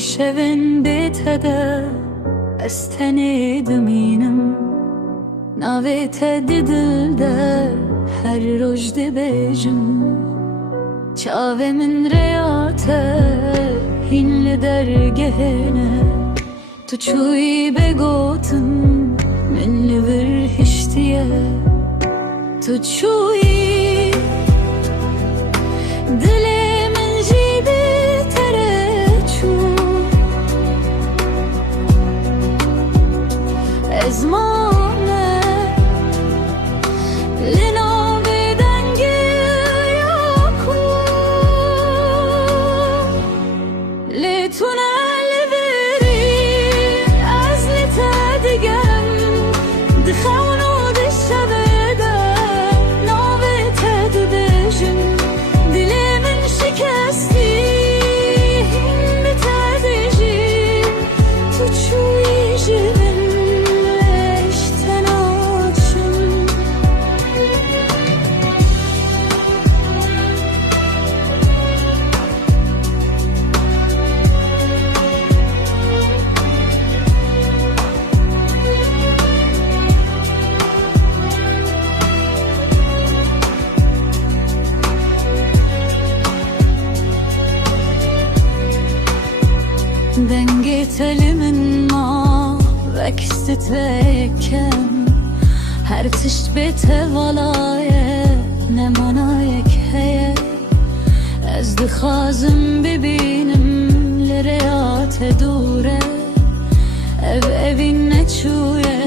شون بتده استنیدمینم نویت دلده هر روز دبیجم چاوه من ریاته هین درگهنه تو چوی بگوتم من لور هشتیه تو چوی دل من جیبه تره چو از مانه لنا بدنگی یاکو لیتونه دنگی تلمن ما وکست وکم هر تشت بیت والایه نمانایک هیه از دخوازم ببینم لریات دوره اوی نچویه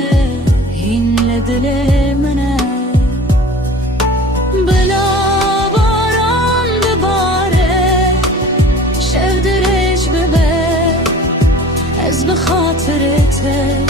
هین لدل منه بلا باران بباره شو درش ببه از بخاطرته